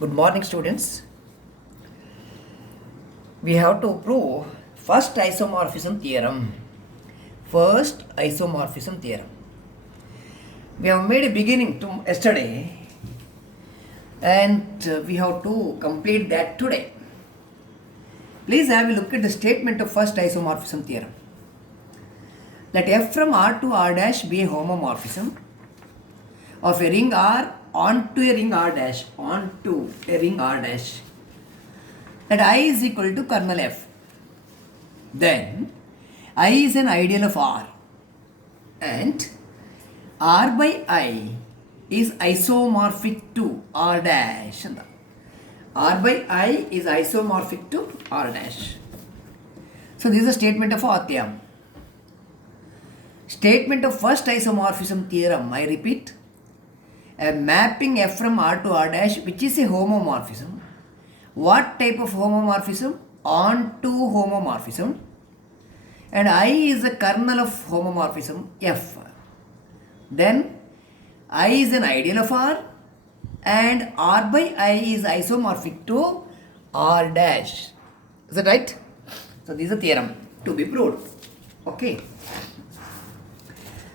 Good morning, students. We have to prove first isomorphism theorem. First isomorphism theorem. We have made a beginning to yesterday, and we have to complete that today. Please have a look at the statement of first isomorphism theorem. Let f from R to R dash be a homomorphism of a ring R onto a ring R dash that I is equal to kernel F. Then I is an ideal of R and R by I is isomorphic to R dash. R by I is isomorphic to R dash. So this is a statement of our theorem. Statement of first isomorphism theorem, I repeat, a mapping F from R to R dash which is a homomorphism. What type of homomorphism? Onto homomorphism. And I is the kernel of homomorphism F. Then I is an ideal of R and R by I is isomorphic to R dash. Is that right? So this is a theorem to be proved. Okay.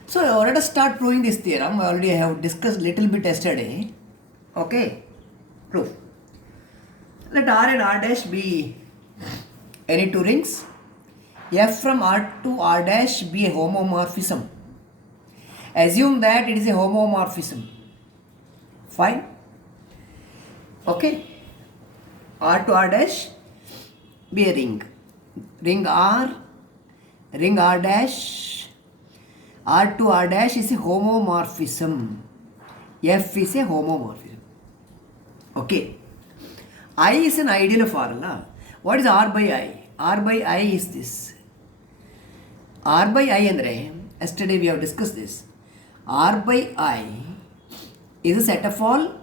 So let us start proving this theorem. I already have discussed little bit yesterday. Okay. Proof. Let R and R dash be any two rings. F from R to R dash be a homomorphism. Assume that it is a homomorphism. Fine. Okay. R to R dash be a ring. Ring R dash. R to R dash is a homomorphism. F is a homomorphism. Okay. I is an ideal of R. What is R by I? R by I is this. R by I andre, yesterday we have discussed this. R by I is a set of all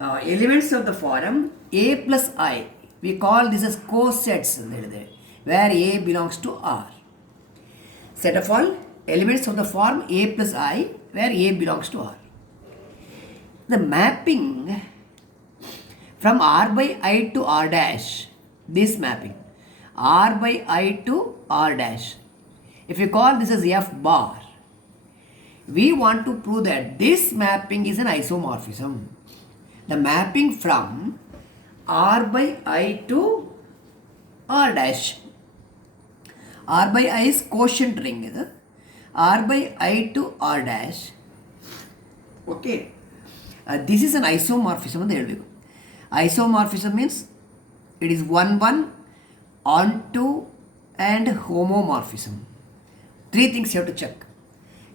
elements of the form A plus I. We call this as cosets where A belongs to R. Set of all elements of the form A plus I where A belongs to R. The mapping from R by I to R dash, this mapping, R by I to R dash, if you call this as F bar, we want to prove that this mapping is an isomorphism. The mapping from R by I to R dash. R by I is quotient ring. R by I to R dash. Okay. This is an isomorphism. Isomorphism means it is 1 onto and homomorphism. Three things you have to check.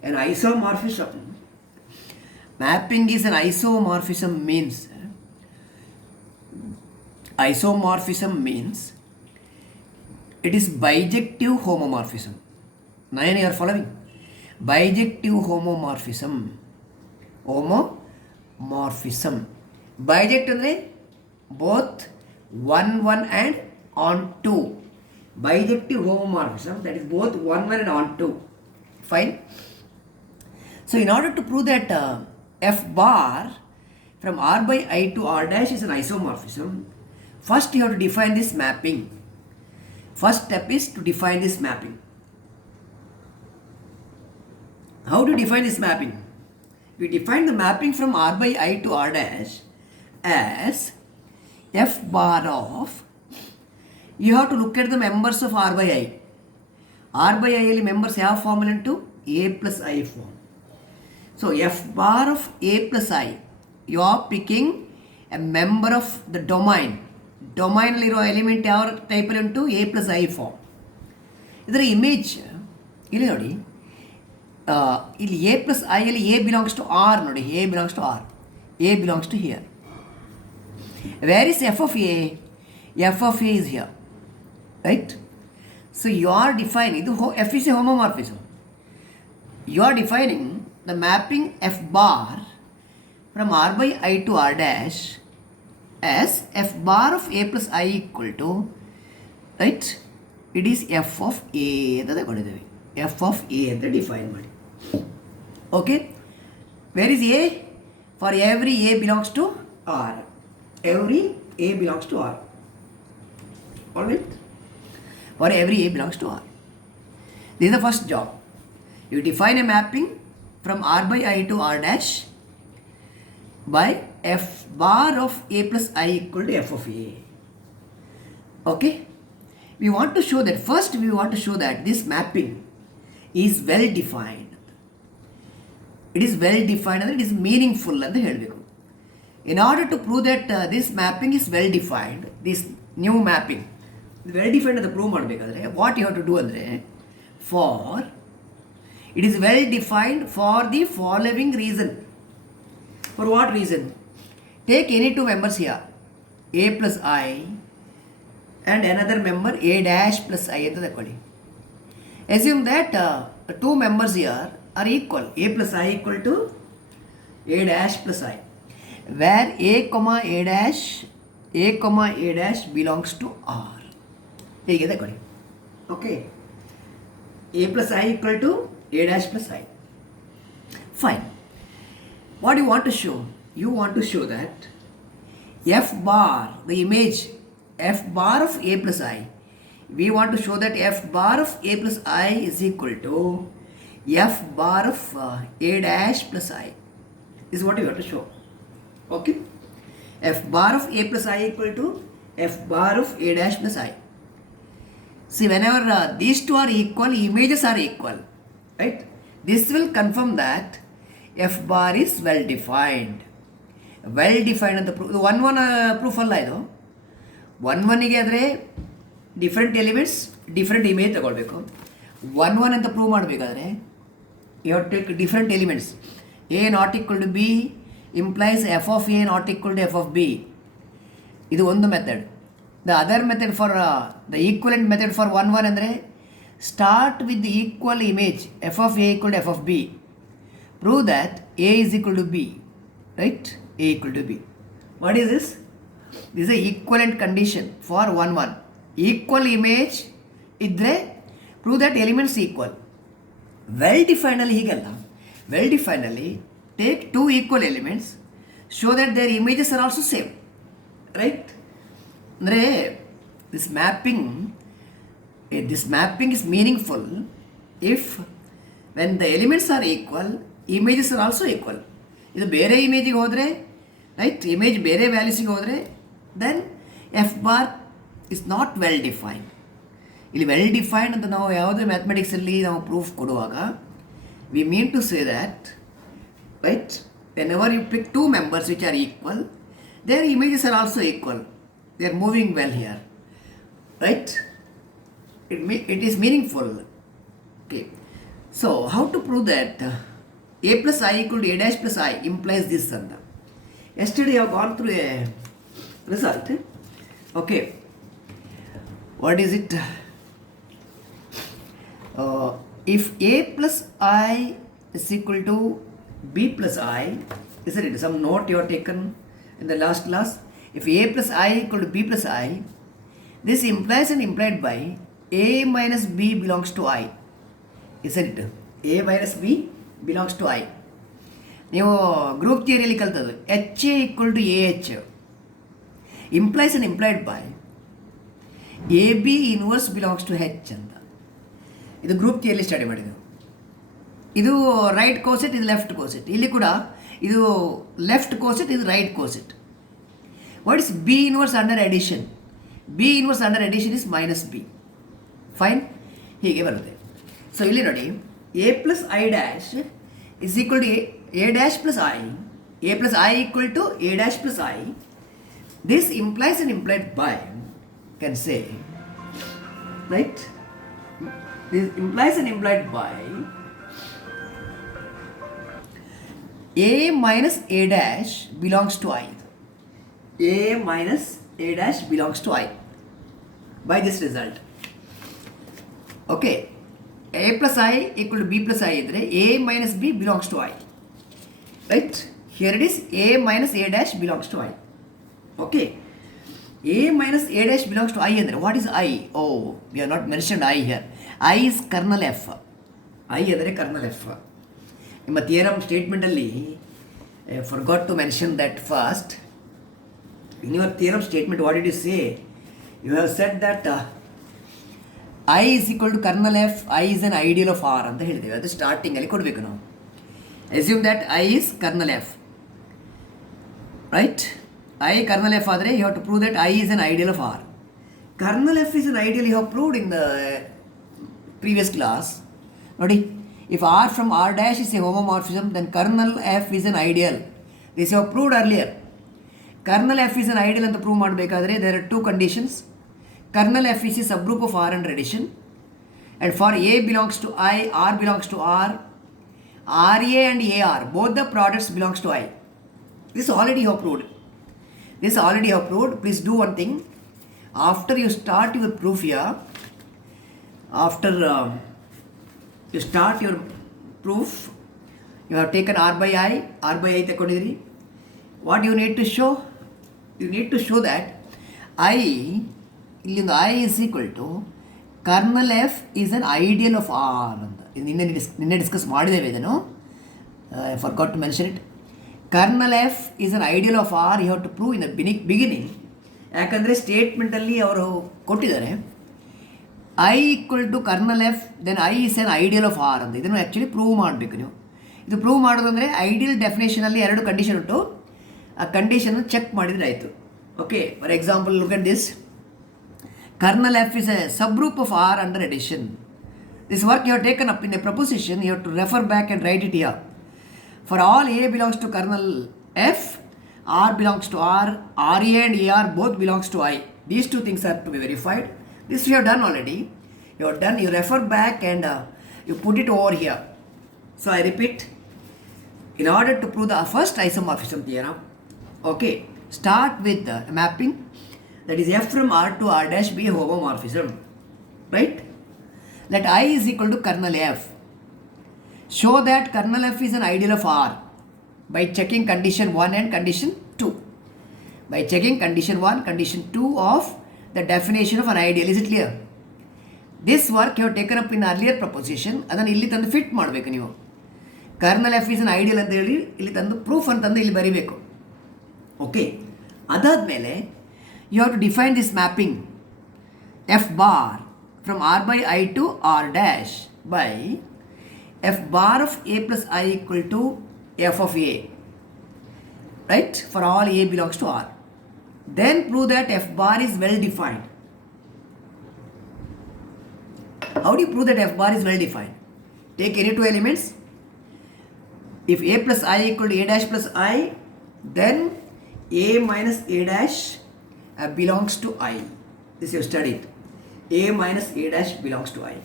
An isomorphism, mapping is an isomorphism means it is bijective homomorphism. Now you are following. Bijective homomorphism. Biject andre both 1 and onto. Bijective homomorphism, that is both 1 and onto. Fine. So in order to prove that F bar from R by I to R dash is an isomorphism, first you have to define this mapping. First step is to define this mapping. How to define this mapping? We define the mapping from R by I to R dash as F bar of, you have to look at the members of R by I. R by I members have formula into A plus I form. So F bar of A plus I, you are picking a member of the domain. Domain element ಯಾವ type into A plus I form. ಇದರ image ಇಲ್ಲಿ ನೋಡಿ, ಇಲ್ಲಿ A plus I ಅಲ್ಲಿ A belongs to R ನೋಡಿ, A belongs to R. A belongs to here. Where is F of A? F of A is here. Right? So you are defining, F is a homomorphism. You are defining the mapping F bar from R by I to R dash as F bar of A plus I equal to, right? It is F of A. F of A define. Okay? Where is A? For every A belongs to R. every A belongs to R. Alright? For every A belongs to R. This is the first job. You define a mapping from R by I to R dash by F bar of A plus I equal to F of A. Okay? We want to show that, first we want to show that this mapping is well defined. It is well defined and it is meaningful ಅಂತ ಹೇಳಬೇಕು. In order to prove that this mapping is well defined, this new mapping well defined ಅಂತ prove ಮಾಡಬೇಕಾದ್ರೆ what you have to do ಅಂದರೆ, for it is well defined for the following reason. For what reason? Take any two members here, A plus I and another member A dash plus I ಅಂತ ತಗೊಳ್ಳಿ. Assume that two members here are equal. A plus I equal to A dash plus I, where A comma A dash belongs to R. ಹೀಗೆ ತಗೊಳ್ಳಿ. Okay. A plus I equal to A dash plus I. Fine. What do you want to show? You want to show that F bar, the image F bar of A plus I, we want to show that F bar of A plus I is equal to F bar of A dash plus I. This is what you have to show. Okay? F bar of A plus I equal to F bar of A dash plus I. See, whenever these two are equal, images are equal. Right? This will confirm that F bar is well defined. Well defined ಅಂತ proof, one proof ಅಲ್ಲ ಇದು. ಒನ್ಗೆ ಆದರೆ different elements different image ತಗೊಳ್ಬೇಕು. One ಅಂತ prove ಮಾಡಬೇಕಾದ್ರೆ you have take different elements. A not equal to B implies F of A not equal to F of B. ಇದು ಒಂದು method. The other method for the equivalent method for one ಅಂದರೆ, start with the equal image F of A equal to F of B. Prove that A is equal to B. Right? A equal to B. What is this? This is a equivalent condition for 1. Equal image idre prove that elements equal. Well definedly higalla. Well definedly take two equal elements, show that their images are also same. Right? Andre this mapping is meaningful if when the elements are equal, images are also equal. ಇದು ಬೇರೆ ಇಮೇಜಿಗೆ ಹೋದರೆ, right, image ಬೇರೆ ವ್ಯಾಲ್ಯೂಸಿಗೆ ಹೋದರೆ, then F bar is not well defined. ಇಲ್ಲಿ well defined ಅಂತ ನಾವು ಯಾವುದೇ ಮ್ಯಾಥಮೆಟಿಕ್ಸಲ್ಲಿ ನಾವು ಪ್ರೂಫ್ ಕೊಡುವಾಗ we mean to say that, right, whenever you pick two members which are equal, their images are also equal, they are moving well here, right. It is meaningful. Okay. So, how to prove that A plus I equal to A dash plus I implies this and that? Yesterday I have gone through a result. Okay. What is it? If A plus I is equal to B plus I, isn't it? Some note you have taken in the last class. If A plus I equal to B plus I, this implies and implied by A minus B belongs to I. Isn't it? A minus B belongs to I. ನೀವು group ಥಿಯರಿಯಲ್ಲಿ ಕಲ್ತದ್ದು H A equal to A H implies and implied by A B inverse belongs to H ಅಂತ. ಇದು group ಥಿಯರಿಯಲ್ಲಿ study ಮಾಡಿದ್ದು. ಇದು right ಕೋಸೆಟ್, ಇದು left ಕೋಸೆಟ್. ಇಲ್ಲಿ ಕೂಡ ಇದು ಲೆಫ್ಟ್ ಕೋಸೆಟ್, ಇದು right coset. What is B inverse under addition? B inverse under addition is minus B. Fine, ಹೀಗೆ ಬರುತ್ತೆ. ಸೊ ಇಲ್ಲಿ ನೋಡಿ, A plus I dash is equal to A dash plus I, A plus I equal to A dash plus I. This implies and implied by, can say, right, this implies and implied by A minus A dash belongs to I. A minus A dash belongs to I by this result. Okay, A plus I equal to B plus I idre A minus B belongs to I. Right? Here it is A minus A dash belongs to I. Okay. A minus A dash belongs to I andre what is I? Oh, we have not mentioned I here. I is kernel F. I ಅಂದರೆ kernel F. ನಿಮ್ಮ theorem ಸ್ಟೇಟ್ಮೆಂಟಲ್ಲಿ forgot to mention that first. In your theorem statement, what did you say? You have said that I is equal to kernel f, I is an ideal of R ಅಂತ ಹೇಳಿದ್ದೇವೆ. ಅದು ಸ್ಟಾರ್ಟಿಂಗಲ್ಲಿ ಕೊಡಬೇಕು ನಾವು. Assume that I is kernel f. Right? I kernel f ಆದರೆ you have to prove that I is an ideal of R. Kernel f is an ideal you have proved in the previous class. ನೋಡಿ, if R from R dash is a homomorphism, then kernel f is an ideal. This you have proved earlier. Kernel f is an ideal ಅಂತ prove ಮಾಡಬೇಕಾದ್ರೆ there are two conditions. Kernel f is a subgroup of R under addition, and for A belongs to I, R belongs to R, RA and AR both the products belongs to I. This already you have proved. This already you have proved. Please do one thing. After you start your proof here, after you start your proof, you have taken R by I ತಗೊಂಡಿದ್ರಿ. What you need to show? You need to show that I, ಇಲ್ಲಿಂದ I is equal to kernel f is an ideal of R ಅಂತ. ನಿನ್ನೆ discuss ಮಾಡಿದ್ದೇವೆ ಇದನ್ನು. I forgot to mention it. Kernel f is an ideal of R you have to prove in the beginning. ಯಾಕಂದರೆ ಸ್ಟೇಟ್ಮೆಂಟಲ್ಲಿ ಅವರು ಕೊಟ್ಟಿದ್ದಾರೆ I equal to kernel f, then I is an ideal of R ಅಂತ. ಇದನ್ನು actually prove ಮಾಡಬೇಕು ನೀವು. ಇದು prove ಮಾಡೋದಂದರೆ ideal ಡೆಫಿನೇಷನಲ್ಲಿ 2 condition ಉಂಟು. ಆ ಕಂಡೀಷನ್ ಚೆಕ್ ಮಾಡಿದರೆ ಆಯಿತು. Okay, for example look at this. Kernel f is a subgroup of R under addition. This work you have taken up in a proposition, you have to refer back and write it here. For all A belongs to kernel f, R belongs to R, RA and AR both belongs to I. These two things are to be verified. This you have done already. You have done, you refer back and you put it over here. So I repeat, in order to prove the first isomorphism theorem, okay, start with the mapping. That is f from R to R dash be a homomorphism, right? Let I is equal to kernel f. Show that kernel f is an ideal of R by checking condition 1 and condition 2. By checking condition 1, condition 2 of the definition of an ideal. Is it clear? This work you have taken up in earlier proposition. ಅದನ್ನು ಇಲ್ಲಿ ತಂದು fit ಮಾಡಬೇಕು ನೀವು. Kernel F is an ideal ಅಂತ ಹೇಳಿ ಇಲ್ಲಿ ತಂದು proof ಅಂತಂದು ಇಲ್ಲಿ ಬರೀಬೇಕು. ಓಕೆ, ಅದಾದಮೇಲೆ you have to define this mapping f bar from R by I to R dash by f bar of A plus I equal to f of A, right? For all A belongs to R. Then prove that f bar is well defined. How do you prove that f bar is well defined? Take any two elements. If A plus I equal to A dash plus I, then A minus A dash belongs to I. This you have studied. A minus A dash belongs to I.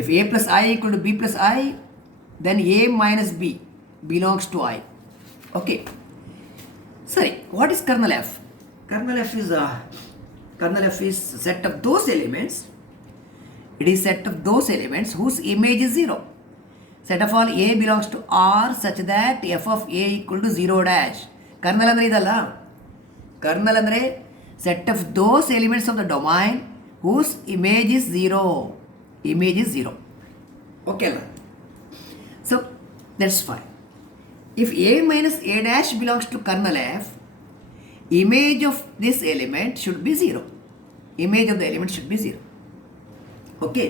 If A plus I equal to B plus I, then A minus B belongs to I. Okay. Sorry, what is kernel f? Kernel f is set of those elements. It is set of those elements whose image is 0. Set of all A belongs to R such that f of A equal to 0 dash. Kernel ಅಂದರೆ ಇದಲ್ಲ. Kernel ಅಂದರೆ set of those elements of the domain whose image is 0. Image is 0. Okay. So that's fine. If A minus A dash belongs to kernel f, image of this element should be 0. Image of the element should be 0. Okay.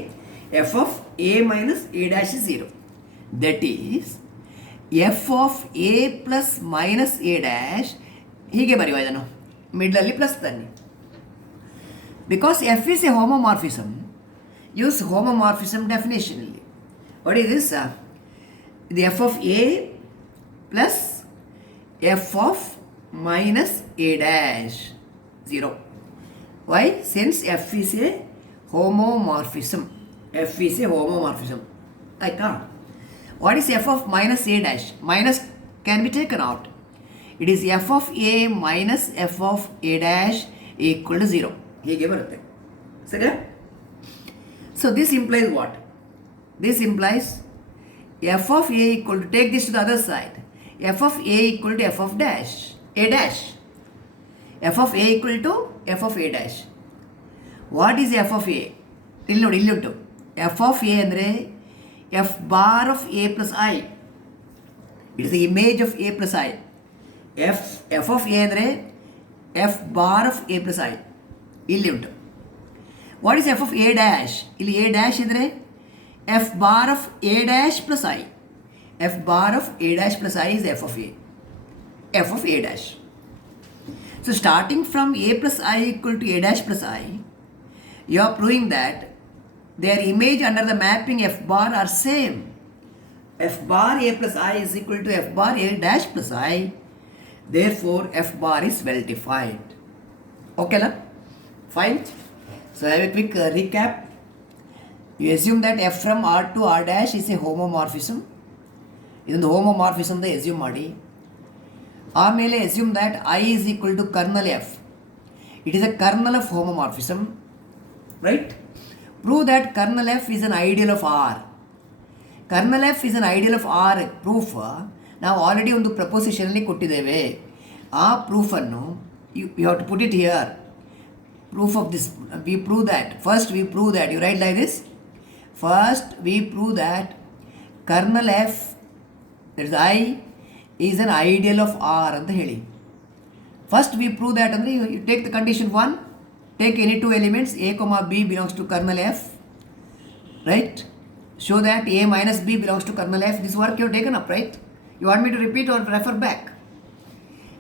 F of A minus A dash is 0. That is f of A plus minus A dash. ಹೀಗೆ ಬರೆಯುವ ಇದನ್ನು ಮಿಡ್ಲಲ್ಲಿ plus ತನ್ನಿ. Because F is a homomorphism, use homomorphism ಡೆಫಿನೇಷನಲ್ಲಿ. What is this? ಇದು F of A plus F of minus A dash 0. Why? Since F is a homomorphism. F is a homomorphism. ಆಯ್ತಾ? What is F of minus A dash? Minus can be taken out. It is f of A minus f of A dash equal to 0. ಹೀಗೆ ಬರುತ್ತೆ. ಸರಿ? So this implies what? This implies f of A equal to, take this to the other side, f of A equal to f of dash, A dash. f of A equal to f of A dash. What is f of A? ಇಲ್ಲಿ ನೋಡಿ, ಇಲ್ಲಿ ಉಂಟು. f of A ಅಂದರೆ f bar of A plus I. It is the image of A plus I. f of A ಅಂದರೆ F bar of A plus I ಇಲ್ಲಿ ಉಂಟು. What is F of A dash? ಇಲ್ಲಿ A dash ಇದ್ದರೆ F bar of A dash plus I. F bar of A dash plus I is F of A. F of A dash. So starting from a plus I equal to a dash plus I, you are proving that their image under the mapping f bar are same. F bar a plus I is equal to f bar a dash plus I. Therefore, f bar is well defined. Okay, la? Fine. So I have a quick recap. You assume that f from R to R dash is a homomorphism. ಇದೊಂದು homomorphism ಅಂತ assume ಮಾಡಿ. ಆಮೇಲೆ assume that I is equal to kernel F. It is a kernel of homomorphism, right? Prove that kernel F is an ideal of R. Kernel F is an ideal of R proof ನಾವು already ಒಂದು ಪ್ರಪೋಸಿಷನಲ್ಲಿ ಕೊಟ್ಟಿದ್ದೇವೆ. ಆ ಪ್ರೂಫನ್ನು you have to put it here. Proof of this, we prove that. First we prove that, you write like this. First we prove that kernel f, that is I, is an ideal of R ಅಂತ ಹೇಳಿ. First we prove that ಅಂದರೆ you take the condition 1, take any two elements a comma b belongs to kernel f, right? Show that a minus b belongs to kernel f. This work you have taken up, right? You want me to repeat or refer back?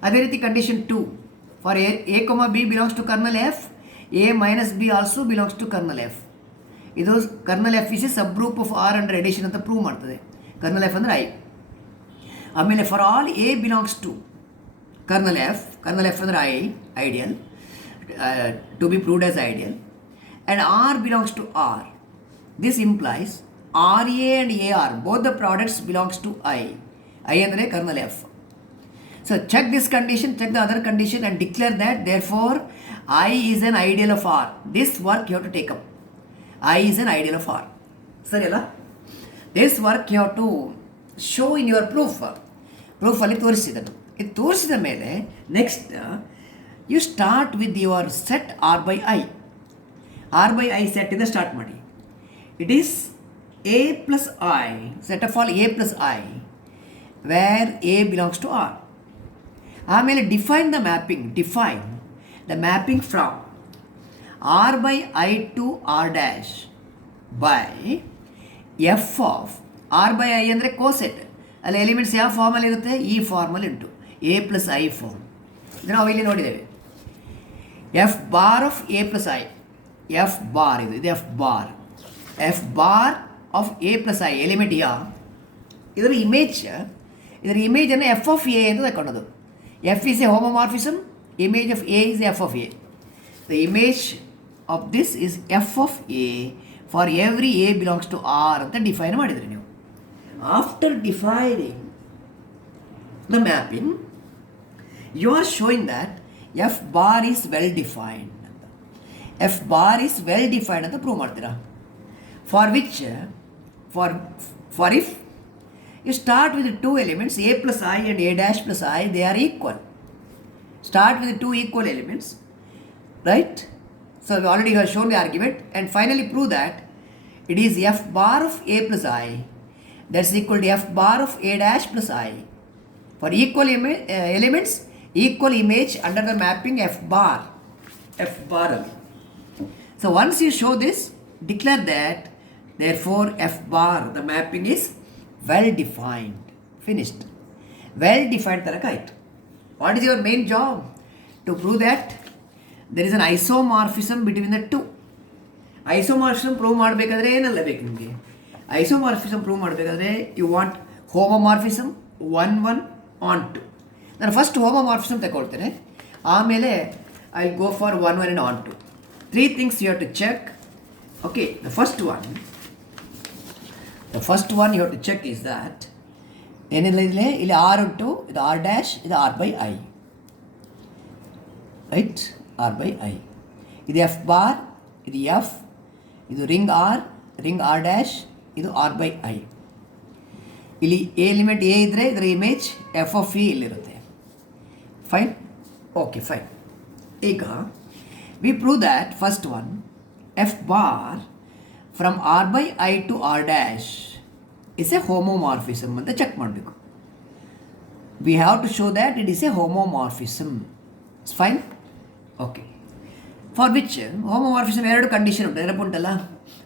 ಅದೇ ರೀತಿ condition 2, for a comma b belongs to kernel f, a minus b also belongs to kernel f. ಇದು kernel F is a subgroup of R under addition ಅಂತ prove ಮಾಡ್ತದೆ. Kernel F ಅಂದರೆ I. ಆಮೇಲೆ for all A belongs to kernel F ಅಂದರೆ I, ideal, to be proved as ideal, and R belongs to R. This implies R A and A R both the products belongs to I. I ಅಂದರೆ kernel F. So check this condition, check the other condition and declare that therefore I is an ideal of R. This work you have to take up. I is an ideal of R. Sari alla? This work you have to show in your proof. Proof ಅಲ್ಲಿ ತೋರಿಸಿದನು. ಇದು ತೋರಿಸಿದ ಮೇಲೆ next you start with your set R by I. R by I set ಇಂದ start ಮಾಡಿ. It is A plus I, set of all A plus I, where A belongs to R. ಆಮೇಲೆ define the mapping from R by I to R dash by F of R by I ಅಂದರೆ coset. ಅಲ್ಲಿ elements ಯಾವ ಫಾರ್ಮಲ್ಲಿ ಇರುತ್ತೆ? ಈ ಫಾರ್ಮಲ್ಲಿ ಉಂಟು, A plus I form. ಇದು ನಾವು ಇಲ್ಲಿ ನೋಡಿದ್ದೇವೆ. F bar of A plus I, F bar ಇದು F bar of A plus I element ಯಾ. ಇದರ ಇಮೇಜನ್ನು ಎಫ್ ಆಫ್ ಎ ಅಂತ ತಗೊಂಡದು. F is a homomorphism, image of A is f of A. The image of this is f of A for every A belongs to R ಅಂತ define ಮಾಡಿದ್ರಿ ನೀವು. After defining the mapping you are showing that F bar is well defined ಅಂತ. F bar is well defined ಅಂತ prove ಮಾಡ್ತೀರಾ. For which for if you start with the two elements a plus I and a dash plus I, they are equal. Start with the two equal elements, right? So we already have shown the argument, and finally prove that it is f bar of a plus I that's equal to f bar of a dash plus I. For equal elements, equal image under the mapping f bar. So once you show this, declare that therefore f bar, the mapping is well defined. Finished. Well defined ತರಕಾಯ್ತು. What is your main job? To prove that there is an isomorphism between the two. Isomorphism prove ಮಾಡಬೇಕಾದ್ರೆ ಏನೆಲ್ಲ ಬೇಕು ನಿಮಗೆ? Isomorphism prove ಮಾಡಬೇಕಾದ್ರೆ you want homomorphism 1 1 on 2. ನಾನು first homomorphism ತಗೊಳ್ತೇನೆ, ಆಮೇಲೆ I go for 1 1 and on 2. 3 things you have to check. Okay, the first one you have to check is that ಏನಿಲ್ಲ ಇಲ್ಲಿ R ಉಂಟು, ಇದು ಆರ್ ಡ್ಯಾಶ್, ಇದು R by I, right? R by I. ಇದು F bar, ಇದು F, ಇದು ring R dash, ಇದು R by I. ಇಲ್ಲಿ ಎಲಿಮೆಂಟ್ ಎ ಇದ್ದರೆ ಇದರ ಇಮೇಜ್ ಎಫ್ ಆಫ್ ಇ ಇಲ್ಲಿರುತ್ತೆ. ಫೈನ್? Okay, fine. ಈಗ we prove that first one F bar from R by I to R dash is a homomorphism ಅಂತ check ಮಾಡಬೇಕು. We have to show that it is a homomorphism. Fine. Okay, for which homomorphism ಎರಡು condition ಉಂಟು, ನೆನಪುಂಟಲ್ಲ.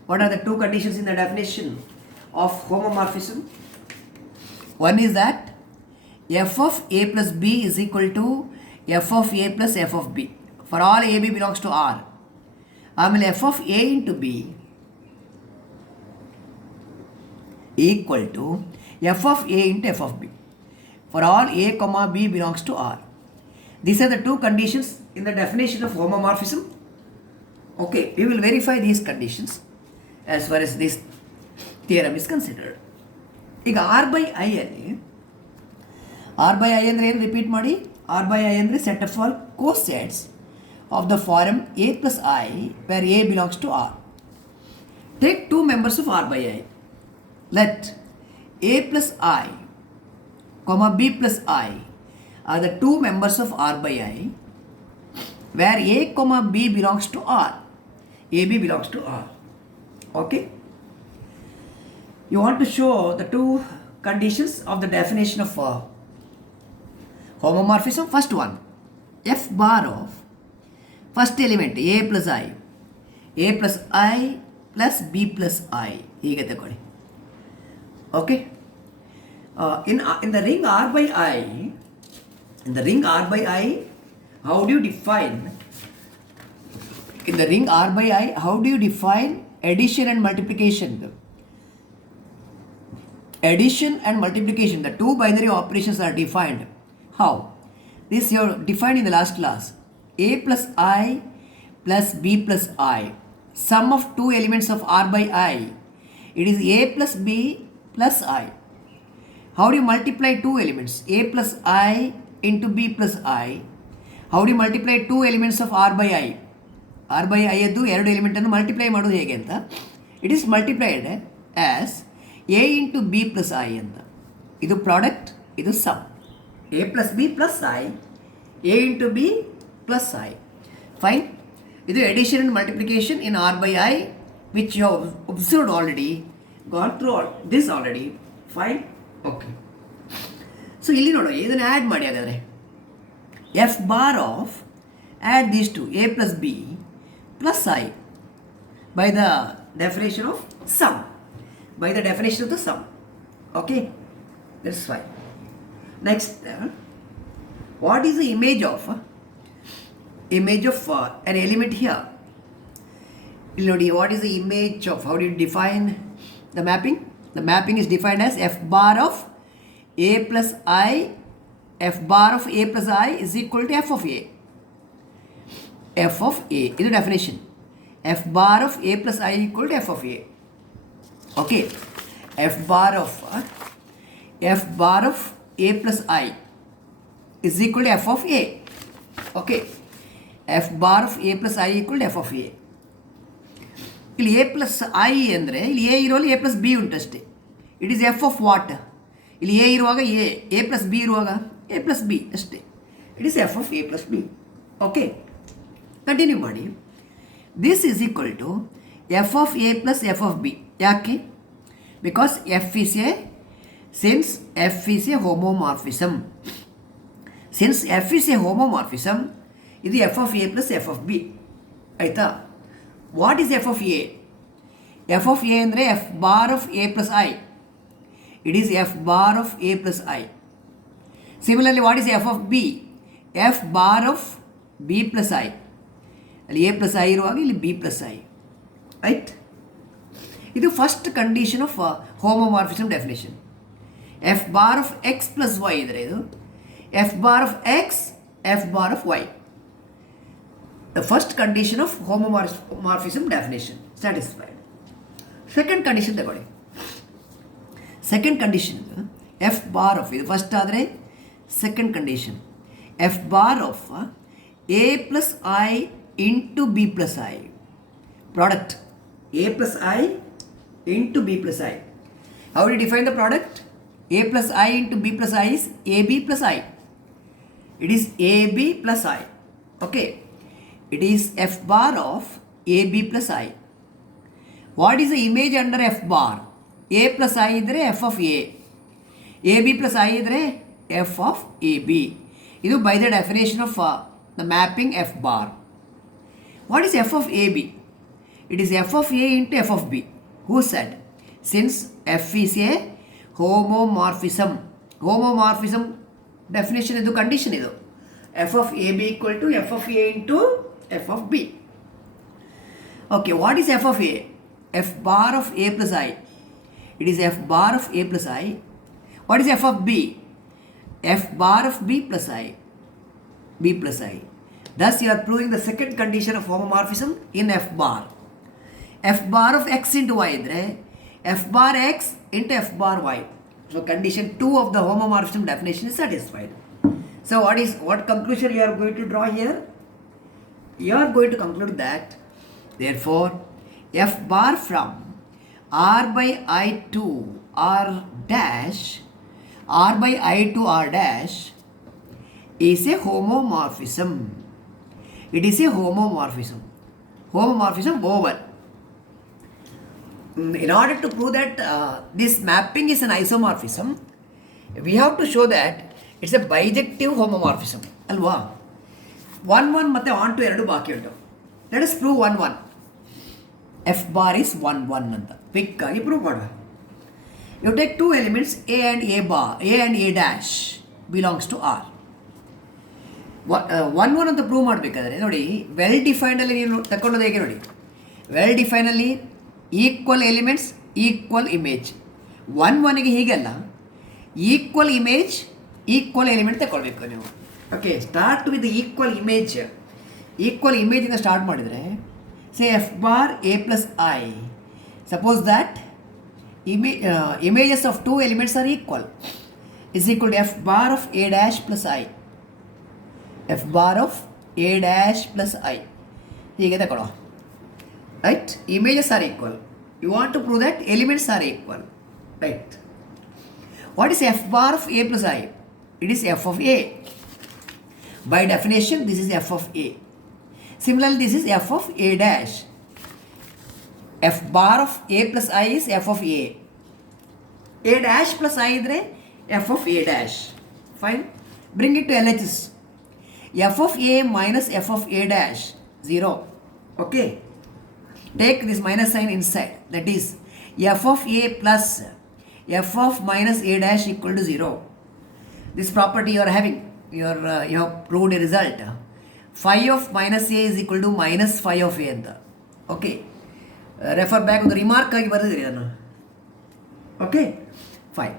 What are the two conditions in the definition of homomorphism? One is that F of A plus B is equal to F of A plus F of B for all A B belongs to R. ಆಮೇಲೆ F of A into B equal to F of A into F of B for all a comma b belongs to R. These are the two conditions in the definition of homomorphism. Okay, we will verify these conditions as far as this theorem is considered. ಈಗ R by I ಅಲ್ಲಿ R by I ಅಂದರೆ ಏನು repeat ಮಾಡಿ, R by I ಅಂದರೆ set of all cosets of the form a plus I where a belongs to R. Take two members of R by I. Let a plus I comma b plus I are the two members of R by I where a comma b belongs to R. AB belongs to R. Okay? You want to show the two conditions of the definition of homomorphism. First one, F bar of first element A plus I plus B plus I. ಹೀಗೆ ತಗೊಳ್ಳಿ. Okay? In the ring R by I, how do you define? In the ring R by I, how do you define addition and multiplication? Addition and multiplication, the two binary operations are defined. How? This you have defined in the last class. A plus I plus B plus I. Sum of two elements of R by I. It is A plus B plus I. How do you multiply two elements? A plus I into B plus I. How do you multiply two elements of R by I? R by I ಎದ್ದು ಎರಡು ಎಲಿಮೆಂಟನ್ನು multiply ಮಾಡೋದು ಹೇಗೆ ಅಂತ, it is multiplied as A into B plus I ಅಂತ. ಇದು product, ಇದು sum. A plus B plus I, A into B plus I. Fine. ಇದು addition and multiplication in R by I which you have observed already, gone through this already. Fine. Okay, so ಇಲ್ಲಿ ನೋಡೋ, ಇದನ್ನು add ಮಾಡಿ. ಹಾಗಾದರೆ F bar of add these two A plus B plus I by the definition of some, by the definition of the sum. Okay, that's fine. Next, what is the image of an element here? What is the image of, how do you define the mapping? The mapping is defined as f bar of a plus I, f bar of a plus I is equal to f of a. F of a is the definition. F bar of a plus I equal to f of a. Okay, f bar of a plus I is equal to f of a. Okay, f bar of a plus I equal to f of a. ಇಲ್ಲಿ a plus I ಅಂದರೆ ಇಲ್ಲಿ a ಇರುವಲ್ಲಿ a plus B ಉಂಟಷ್ಟೇ. It is F of what? ಇಲ್ಲಿ a ಇರುವಾಗ a plus B ಇರುವಾಗ a plus B ಅಷ್ಟೇ. It is F of a plus B. Okay, continue ಮಾಡಿ. This is equal to F of A plus F of B. ಯಾಕೆ? Because since F is a homomorphism. Since F is a homomorphism, ಇದು F of A plus F of B. ಆಯಿತಾ? What is F of A? F of A ಅಂದರೆ F bar of A plus I. It is F bar of A plus I. Similarly what is F of B? F bar of B plus I. ಅಲ್ಲಿ A plus I ಇರುವಾಗ ಇಲ್ಲಿ B plus I. Right? ಇದು first condition of homomorphism definition. F bar of X plus Y ಇದ್ರೆ ಇದು F bar of X, F bar of Y. The first condition of homomorphism definition satisfied. Second condition ತಗೊಳ್ಳಿ. Second condition F bar of, ಇದು first ಆದರೆ second condition F bar of A plus I into B plus I. Product a plus I into b plus I. How do you define the product? A plus I into b plus I is ab plus I. It is ab plus I. Okay. It is f bar of ab plus I. What is the image under f bar? A plus I idre f of a. ab plus I idre f of ab. This by the definition of the mapping f bar. What is f of AB? It is f of A into f of B. Who said? Since f is a homomorphism. Homomorphism definition is the condition is f of AB equal to f of A into f of B. Okay, what is f of A? F bar of A plus I. It is f bar of A plus I. What is f of B? F bar of B plus I. B plus I. Thus you are proving the second condition of homomorphism in f bar. F bar of x into y idre f bar x into f bar y. So condition 2 of the homomorphism definition is satisfied. So what conclusion you are going to draw here? You are going to conclude that therefore f bar from r by I to r dash, r by I to r dash is a homomorphism. It is a homomorphism. Homomorphism over. In order to prove that this mapping is an isomorphism, we have to show that it's a bijective homomorphism. Alva? 1 1 ಮತ್ತೆ 1 2 ಎರಡು ಬಾಕಿ ಉಂಟು. Let us prove 1 1. F bar is 1 1 ಅಂತ quick ಆಗಿ prove ಮಾಡುವ. You take two elements A and A bar, A and A dash belongs to R. 1 1 ಅಂತ prove ಮಾಡಬೇಕಾದ್ರೆ ನೋಡಿ ವೆಲ್ ಡಿಫೈನ್ಡಲ್ಲಿ ನೀವು ತಗೊಂಡೋದು ಹೇಗೆ ನೋಡಿ, ವೆಲ್ ಡಿಫೈನಲ್ಲಿ ಈಕ್ವಲ್ ಎಲಿಮೆಂಟ್ಸ್ ಈಕ್ವಲ್ ಇಮೇಜ್. 1 1ಗೆ ಹೀಗಲ್ಲ, ಈಕ್ವಲ್ ಇಮೇಜ್ ಈಕ್ವಲ್ ಎಲಿಮೆಂಟ್ ತಗೊಳ್ಬೇಕು ನೀವು. Okay, start with equal image. Equal ಇಮೇಜಿಂದ ಸ್ಟಾರ್ಟ್ ಮಾಡಿದರೆ say f bar A plus I. Suppose that images of two elements are equal is equal to f bar of A dash plus I. F bar of A dash plus I. ಹೀಗೆ ತಗೊಳ್ಳೋ. Right? Images are equal. You want to prove that elements are equal. Right? What is f bar of A plus I? It is f of A. By definition, this is f of A. Similarly, this is f of A dash. F bar of A plus I is f of A. A dash plus I idre f of A dash. Fine. Bring it to LHS. F of A minus f of A dash 0. Okay. Take this minus sign inside. That is f of A plus f of minus A dash equal to 0. This property you are having. You have proved a result. Phi of minus A is equal to minus phi of A ಅಂತ. Okay, refer back ಒಂದು remark ಆಗಿ ಬರೆದಿರಿ ಅದನ್ನು. Okay, fine.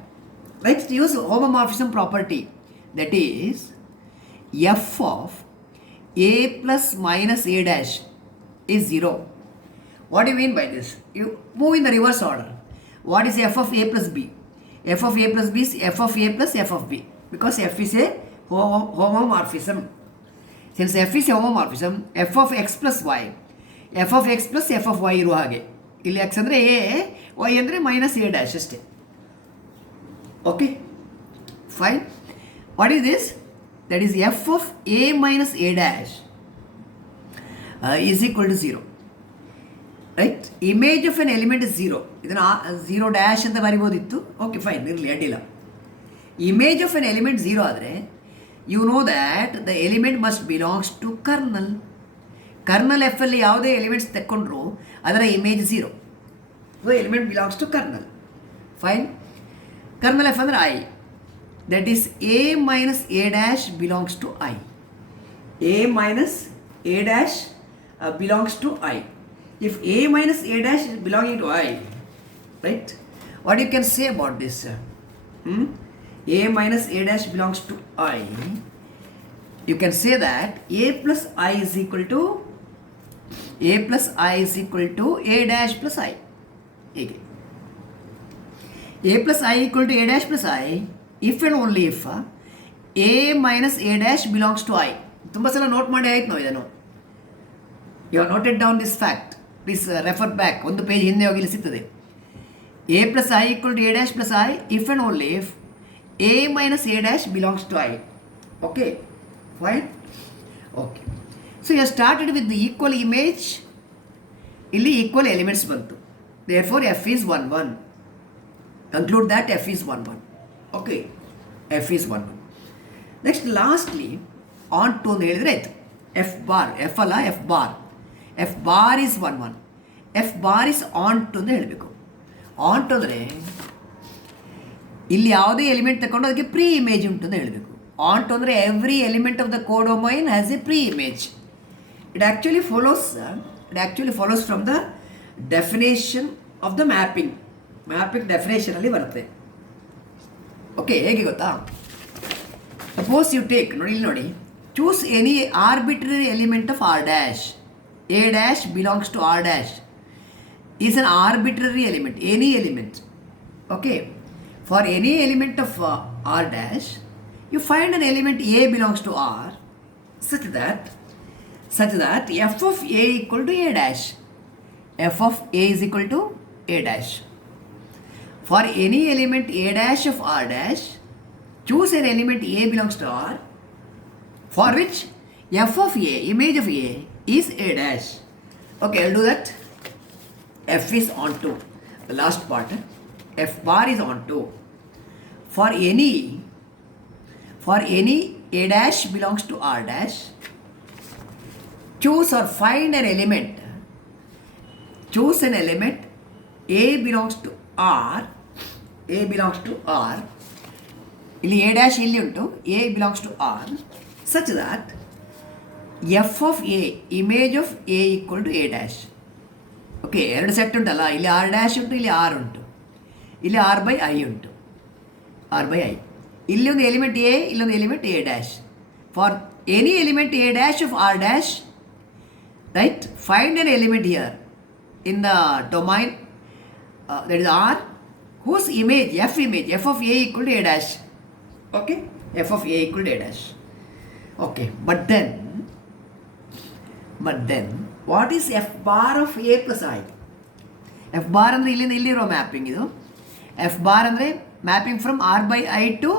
Let's use homomorphism property. That is F of A plus minus A dash is 0. What you mean by this? You move in the reverse order. What is F of A plus B? F of A plus B is F of A plus F of B, because F is a homomorphism. Since f is a homomorphism, f of x plus y, f of x plus f of y ಇರುವ ಹಾಗೆ. ಇಲ್ಲಿ x ಅಂದರೆ a, y ಅಂದರೆ minus a dash ಅಷ್ಟೇ. Okay, fine. What is this? That is F of a minus a dash is equal to 0. Right? Image of an element is 0. ಇದನ್ನು 0 dash ಅಂತ ಬರಿಬೋದಿತ್ತು. Okay, fine, ಇರಲಿ, ಅಡ್ಡಿಲ್ಲ. Image of an element 0 ಆದರೆ you know that the element must belongs to kernel. Kernel f ಅಲ್ಲಿ ಯಾವುದೇ elements ತೆಕ್ಕೊಂಡ್ರು ಅದರ image 0. So element belongs to kernel. Fine. Kernel F ಅಂದರೆ I. That is A minus A dash belongs to I. A minus A dash belongs to I. If A minus A dash is belonging to I, right? What you can say about this? A minus A dash belongs to I. You can say that A plus I is equal to A plus I is equal to A dash plus I. Okay. A plus I equal to A dash plus I if and only if A minus A dash belongs to I. ತುಂಬ ಸಲ note ಮಾಡಿ ಆಯ್ತು ನಾವು ಇದನ್ನು. You have noted down this fact. Please refer back. ಒಂದು page ಹಿಂದೆ ಹೋಗಿ ಇಲ್ಲಿ ಸಿಗ್ತದೆ. A plus I equal to A dash plus I if and only if A minus A dash belongs to I. Okay, fine. Okay, so you have started with the equal image. Illi equal elements bantu. Therefore f is 1 1. Conclude that f is 1 1. Okay, f is 1 1. Next, lastly, on to ಹೇಳಿದ್ರೆ ಆಯ್ತು. f bar, f ಅಲ್ಲ f bar. F bar is 1 1. F bar is onto ಅಂತ ಹೇಳಬೇಕು. Onto ಅಂದರೆ ಇಲ್ಲಿ ಯಾವುದೇ element ತಗೊಂಡು ಅದಕ್ಕೆ ಪ್ರೀ ಇಮೇಜ್ ಉಂಟು ಅಂತ ಹೇಳಬೇಕು. ಆಂಟು ಅಂದರೆ every element of the codomain has a pre image. It actually follows from the definition of the mapping ಡೆಫಿನೇಷನಲ್ಲಿ ಬರುತ್ತೆ. ಓಕೆ, ಹೇಗೆ ಗೊತ್ತಾ? ಸಪೋಸ್ ಯು ಟೇಕ್, ನೋಡಿ ಇಲ್ಲಿ ನೋಡಿ, choose any arbitrary element of R dash. A dash belongs to R dash is an arbitrary element, any element. Okay, for any element of R dash you find an element A belongs to R such that f of A equal to A dash. F of A is equal to A dash. For any element A dash of R dash, choose an element A belongs to R for which f of A, image of A, is A dash. Okay, I'll do that. F is onto, the last part, f bar is onto. For any A dash belongs to R dash, choose or find an element. Choose an element A belongs to R. ಇಲ್ಲಿ A dash ಇಲ್ಲಿ ಉಂಟು, A belongs to R, such that f of A, image of A equal to A dash. Okay, ಎರಡು set ಉಂಟಲ್ಲ, ಇಲ್ಲಿ R dash ಉಂಟು, ಇಲ್ಲಿ R ಉಂಟು, ಇಲ್ಲಿ R by I ಉಂಟು, R by I. ಇಲ್ಲಿ ಒಂದು ಎಲಿಮೆಂಟ್ ಎ, ಇಲ್ಲೊಂದು element A dash. For any element A dash of R dash, right, find an element here in the domain that is R, whose image, f of A equal to A dash. Okay, f of A equal to A dash. Okay, but then what is f bar of A plus I? f bar ಅಂದರೆ ಇಲ್ಲಿರೋ mapping ಇದು. f bar ಅಂದರೆ mapping from R by I to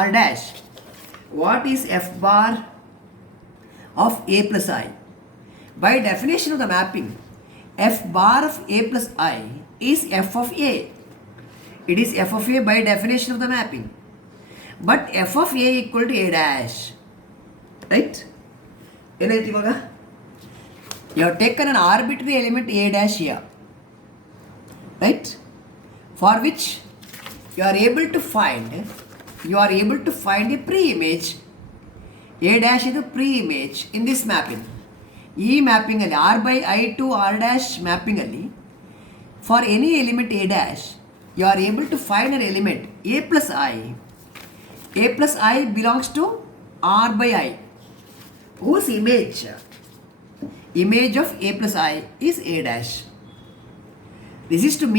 R dash. What is f bar of A plus I? By definition of the mapping, f bar of A plus I is f of A. It is f of A by definition of the mapping. But f of A equal to A dash. Right? ಏನಾಯ್ತು ಇವಾಗ? You have taken an arbitrary element A dash here. Right? For which you are able to find a pre-image. A dash is a pre-image in this mapping. ಈ mapping ಅಲ್ಲಿ R by I to R dash mapping ಅಲ್ಲಿ for any element A dash you are able to find an element A plus I belongs to R by I, whose image of A plus I is A dash. This is to mean